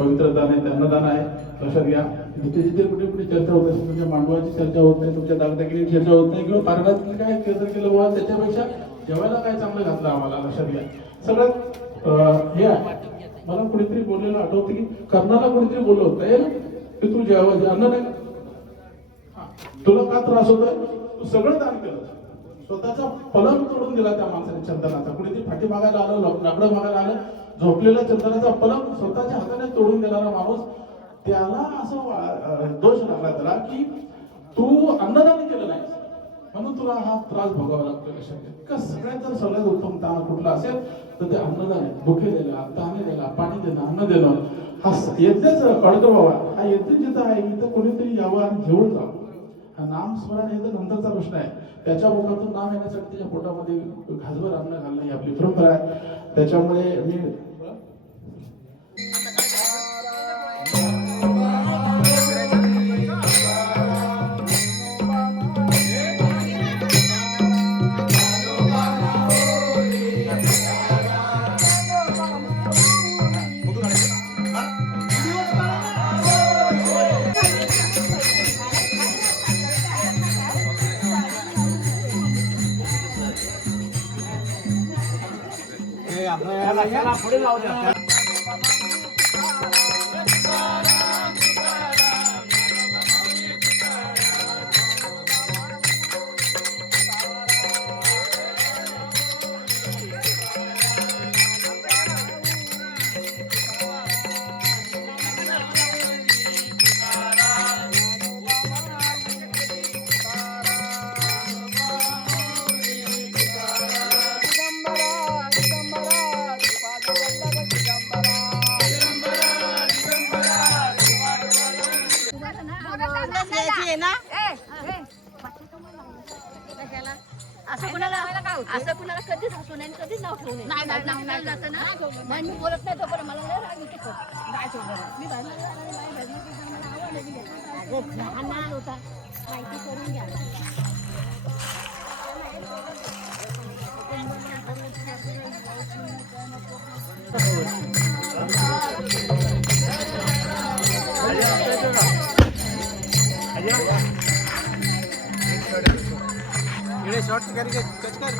पवित्र दान आहे, अन्नदान आहे. लक्षात घ्या. जिथे जिथे कुठे कुठे चर्चा होत असेल, तुमच्या मांडवाची चर्चा होत नाही, तुमच्या दागदागिरीची चर्चा होत नाही, किंवा पारडातलं काय केलं बाबा त्याच्यापेक्षा जेवायला काय चांगलं घातलं आम्हाला. लक्षात घ्या. सगळ्यात हे आहे. मला कुणीतरी बोललेलं आठवतं की कर्णाला कुणीतरी बोललं होतं की तू जेव्हा अन्न नाही तुला का त्रास होतोय, तू सगळं दान केलं, स्वतःचा पलंग तोडून दिला त्या माणसाने चंदनाचा. कुणीतरी फाटी मागायला आलं, लाकडं मागायला आलं, झोपलेल्या चंदनाचा पलंग स्वतःच्या हाताने तोडून देणारा माणूस, त्याला असं दोष लागला त्याला की तू अन्नदान केलं नाही म्हणून तुला हा त्रास भोगावा लागतो. इतकं सगळ्यात उत्तम ताण कुठला असेल तर ते अन्नदान आहे. भुके दिला, ताने दिला, पाणी देणं, अन्न देणं, हा यज्ञच अडतो बाबा. हा यज्ञ जिथं आहे इथं कोणीतरी यावं आणि घेऊन जावं. हा नामस्मरण हे तर नंतरचा प्रश्न आहे. त्याच्या मुखातून नाम येण्यासाठी त्याच्या पोटामध्ये घासभर अन्न घालणं ही आपली परंपरा आहे. त्याच्यामुळे मी पुढे लावू द्या. असं कुणाला कधीच हसू नाही, कधीच नाव ठेवू नये. नाही जातं ना मग मी बोलत नाही तोपर्यंत मला लय राग येतो. मी लहान होता माहिती करून घ्या. शॉर्ट करके कच कर.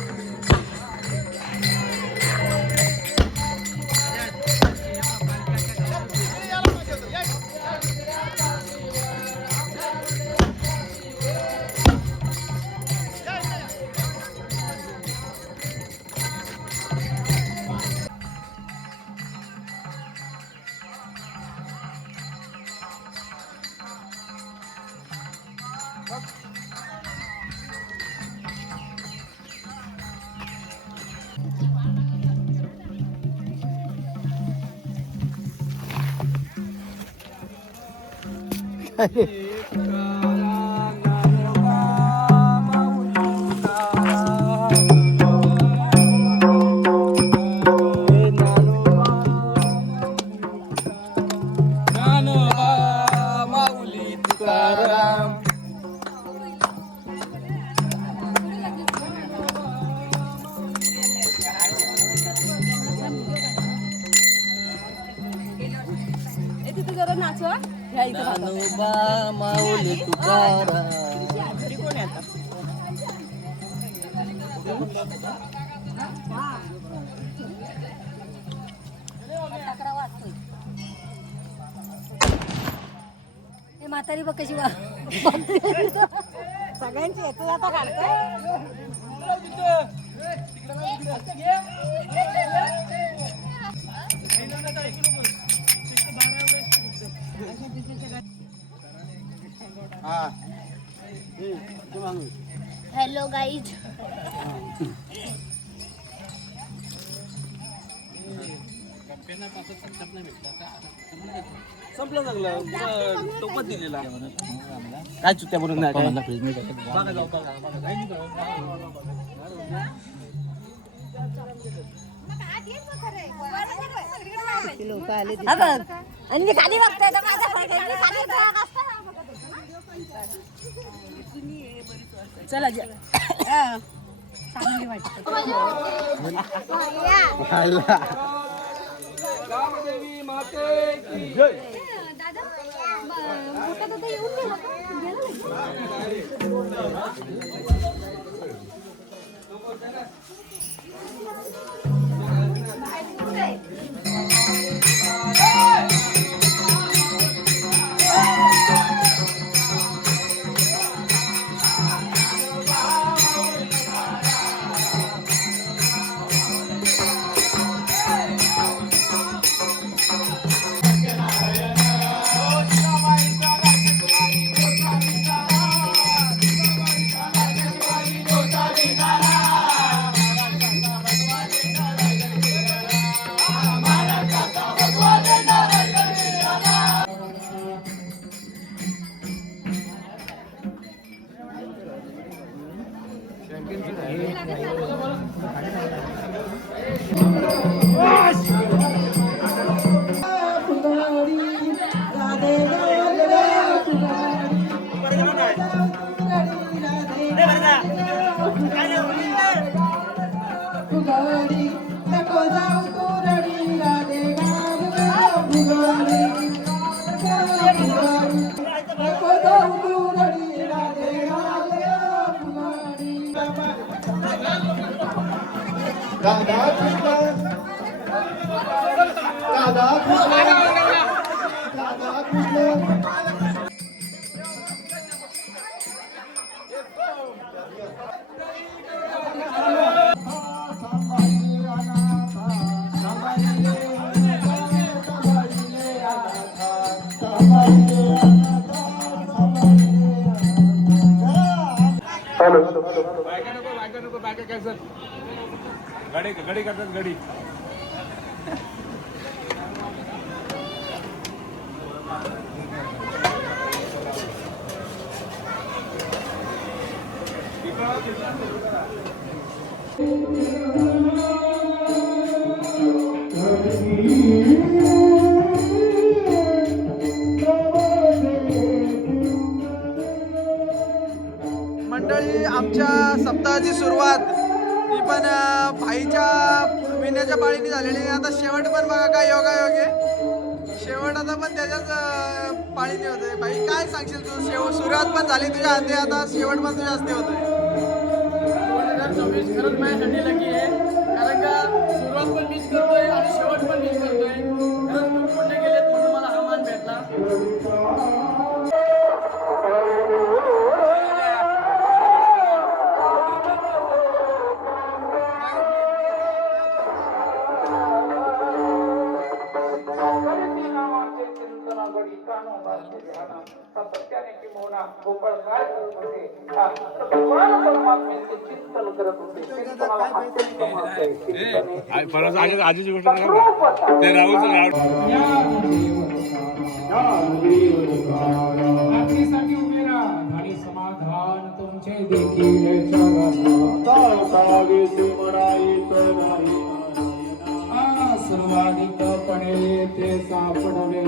माऊली तुकाराम. हे म्हातारी बघ कशी वा सगळ्यांची येतो आता काढतो. Hello guys. संपलं सगळं टोपच दिलेला काय चुत्या बोलून नाही काय आणि मी खाली बघतोय चला चांगली वाटत. कामदेवी माते की जय. दादा मोठा दादा येऊन गेला का? गेला गडी करतात गडी. मंडळी, आमच्या सप्ताहाची सुरुवात ती पण भाईच्या विण्याच्या पाळीने झालेली आहे. आता शेवट पण बघा काय योगायोगे, शेवट आता पण त्याच्याच पाळीने होतोय. भाई काय सांगशील तू? सुरुवात पण झाली तुझ्या हाती, आता शेवट पण तुझ्या हस्ते होतोय. 2026 खरंच माझ्यासाठी लकी आहे, कारण का सुरुवात पण मीच करतोय आणि शेवट पण मीच करतोय. खरंच तुम्ही पुण्य गेलेत म्हणून मला हा मान भेटला. आजीची गोष्ट नाही का? ते राहुलचं आपलीसाठी उभे राहा आणि समाधान तुमचे देखील सर्वाधिकपणे ते सापडले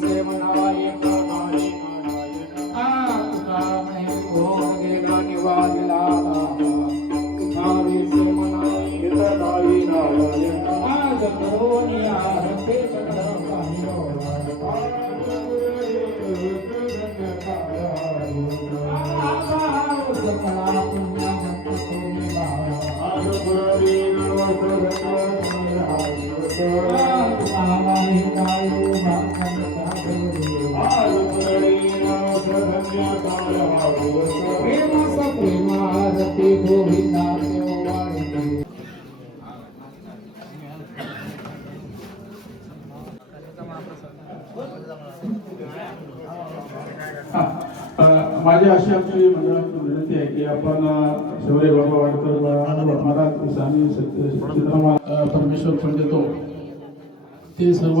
से म्हणा एक गेला निवाजला से म्हणा आज करोनिया ते प्रेमारती गोविंदा माझी अशी आमची मंडळाची विनंती आहे की आपण शिवरे बाबा वाडकर महाराज आणि परमेश्वर देतो ते सर्व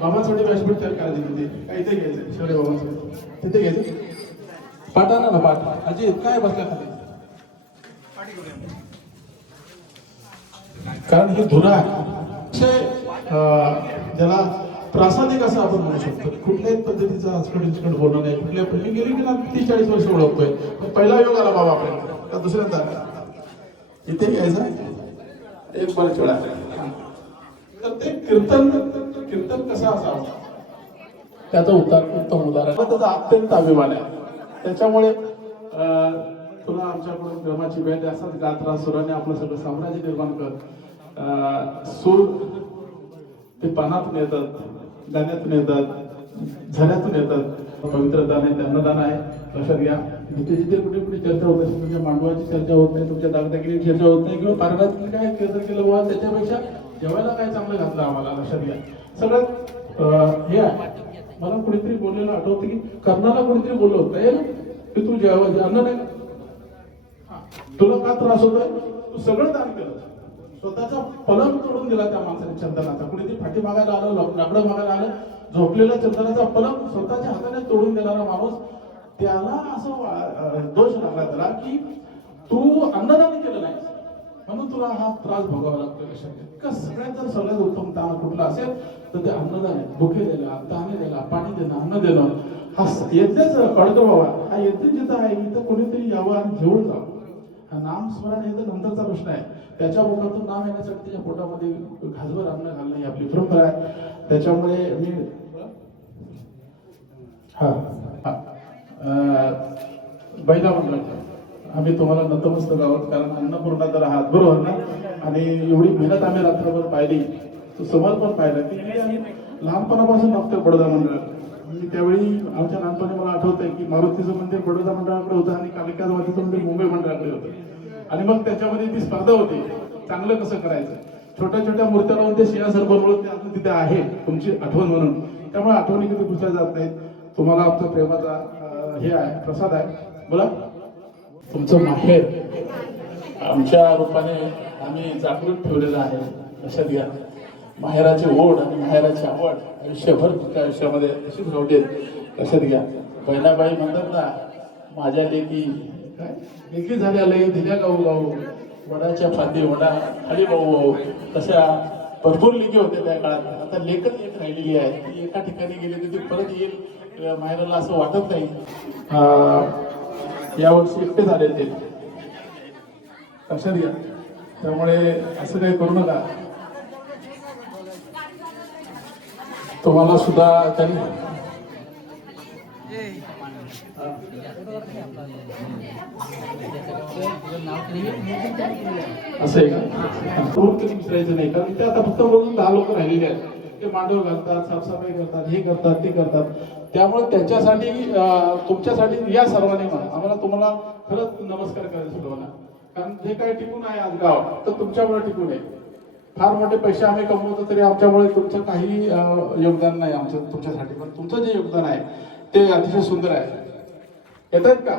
बाबांसाठी व्यासपीठ तयार करायचे तिथे काय इथे घ्यायचं शिवरे बाबांसाठी तिथे घ्यायचं पाठाना ना पाठ अजित काय बसल्या खाली कारण ही धुरा ज्याला प्रासादिक असं आपण म्हणू शकतो. कुठल्याही पद्धतीचं हॉस्पिटल बोलणं नाही. कुठल्या मी गेली की ना 30-40 वर्ष ओळखतोय. पहिला योग आला बाबा आपल्याला, दुसऱ्यांदा इथे घ्यायचा एक बरं वेळा तर ते कीर्तन कसं असावं त्याचं उत्तम उदाहरण त्याचा अत्यंत अभिमान आहे. त्याच्यामुळे तुला आमच्याकडून प्रेमाची भेट असाच गात राहा, सुराने आपलं सगळं साम्राज्य निर्माण कर. सूर ते पानातून येतात, गाण्यातून येतात, झऱ्यातून येतात. पवित्र दान आहे, अन्नदान आहे. लक्षात घ्या, जिथे जिथे कुठे कुठे चर्चा होत असेल, तुमच्या मांडवाची चर्चा होत नाही, तुमच्या दागदागिरीची चर्चा होत नाही, किंवा पारडातील काय कीर्तन केलं बुवा त्याच्यापेक्षा जेवायला काय चांगलं घातलं आम्हाला. लक्षात घ्या, सगळ्यात हे आहे. मला कुणीतरी बोललेलं आठवतं की कर्णाला कुणीतरी बोललं होतं की तू जेव्हा अन्न नाही तुला का त्रास होतोय, तू सगळं दान केलं, स्वतःचा पलंग तोडून दिला त्या माणसाने चंदनाचा. कुणीतरी पाठी मागायला आलं, लाकडं मागायला आलं, झोपलेला चंदनाचा पलंग स्वतःच्या हाताने तोडून देणारा माणूस, त्याला असं दोष लागला त्याला की तू अन्नदान केलं नाही म्हणून तुला हा त्रास भोगावा लागतो. लक्षात सगळ्यात उत्तम दान कुठला असेल तर ते अन्नदान आहे. भुके देणं, दाणे देणं, पाणी देणं, अन्न देणं, हा यज्ञच अडतो बाबा. हा यज्ञ जिथं आहे इथं कोणीतरी यावं आणि जेवून जावं. हा नाम स्मरण हे तर नंतरचा प्रश्न आहे. त्याच्या मुखातून नाम येण्यासाठी त्याच्या पोटामध्ये घासभर अन्न घालणं ही आपली परंपरा आहे. त्याच्यामुळे मी बैला म्हणलं आम्ही तुम्हाला नतमस्तक आहोत, कारण अन्नपूर्णा तर आहात, बरोबर ना. आणि एवढी मेहनत आम्ही रात्रभर पाहिली, तो समर्पण पाहिलं की आम्ही लहानपणापासून बघतोय बडोदा मंडळ. त्यावेळी आमच्या लहानपणी मला आठवतंय की मारुतीचं मंदिर बडोदा मंडळाकडे होतं आणि कालिकामातेचं मंदिर मुंबई मंडळाकडे होतं. आणि मग त्याच्यामध्ये ती स्पर्धा होती, चांगलं कसं करायचं. छोट्या छोट्या मूर्त्या लावून ते सिंहासन बनवलं, ते अजून तिथे आहे तुमची आठवण म्हणून. त्यामुळे आठवणी कधी पुसल्या जात नाहीत. तुम्हाला आमचा प्रेमाचा हे आहे, प्रसाद आहे. बोला, तुमचं माहेर आमच्या रूपाने आम्ही जागृत ठेवलेलं आहे. लक्षात घ्या, माहेराची ओढ आणि माहेराची आवड आयुष्यभर तुमच्या आयुष्यामध्ये अशीच राहू. लक्षात घ्या, बहिणाबाई म्हणतात ना, माझ्या लेकी काय लेकी झाल्या लई दिल्या गाऊ गाऊ, वडाच्या फांदी वडा खाली भाऊ भाऊ. तशा भरपूर लेकी होत्या त्या काळात. आता लेखच एक राहिलेली आहे, ती एका ठिकाणी गेली तर ती परत येईल माहेराला असं वाटत नाही. यावर्षी एकटे झाले ते, लक्षात घ्या. त्यामुळे असं काही करू नका. तुम्हाला सुद्धा त्यांनी असं आहे का, विसरायचं नाही. कारण ते आता फक्त बोलून 10 लोक राहिलेले आहेत. ते मांडव घालतात, साफसफाई करतात, हे करतात, ते करतात. त्यामुळे त्यांच्यासाठी तुमच्यासाठी या सर्वांनी आम्हाला तुम्हाला खरंच नमस्कार करायचं सर्वांना. कारण जे काही टिकून आहे आज गाव, तर तुमच्यामुळे टिकून आहे. फार मोठे पैसे आम्ही कमवतो तरी आमच्यामुळे तुमचं काही योगदान नाही आमचं तुमच्यासाठी, पण तुमचं जे योगदान आहे ते अतिशय सुंदर आहे. येतात का?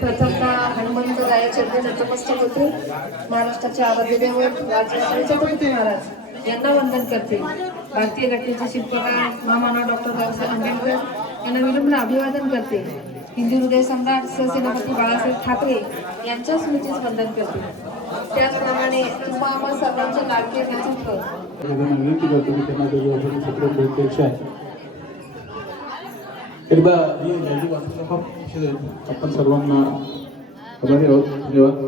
प्रथमतः हनुमंत रायाचरणी नतमस्तक होते. महाराष्ट्राचे आराध्य दैवत राजे छत्रपती महाराज यांना वंदन करते. भारतीय घटनेचे शिल्पकार महामानव डॉक्टर बाबासाहेब आंबेडकर यांना विनम्र अभिवादन करते. हिंदू हृदय सम्राट सहसेनापती बाळासाहेब ठाकरे यांच्या स्मृतीस वंदन करते. त्याचप्रमाणे तुम्हा आम्हा सर्वांचे लाडके नेतृत्व एकदा ही यादी वाचून आपण सर्वांना धन्यवाद.